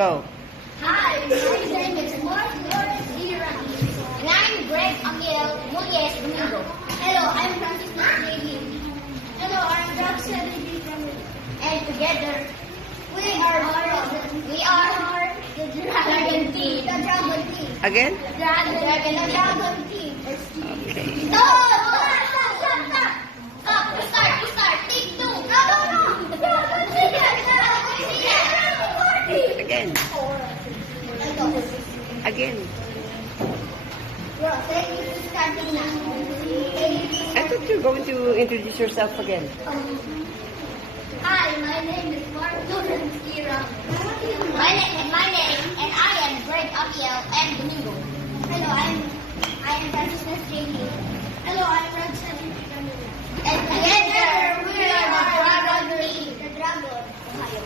go. Hi, my name is Mark Lawrence Ira. And I'm Greg Amiel Muñez Domingo. Hello, I'm Francis McGrady. Hello, I'm Roxanne Domingo. And together, we are the Dragon Team. The Dragon Team. Again? The Dragon Team. Okay. No! Stop! Stop! Start! Take two! No! Again. Again. Bro, thank you for starting now. I thought you were going to introduce yourself again. Hi, my name is Mark Lawrence Ira. My name, and I am Greg Amiel and Domingo. Hello, I am Francis Masrini. Hello, I'm Roxanne. And together, we are the Dragon Team. The Dragon. Ohio.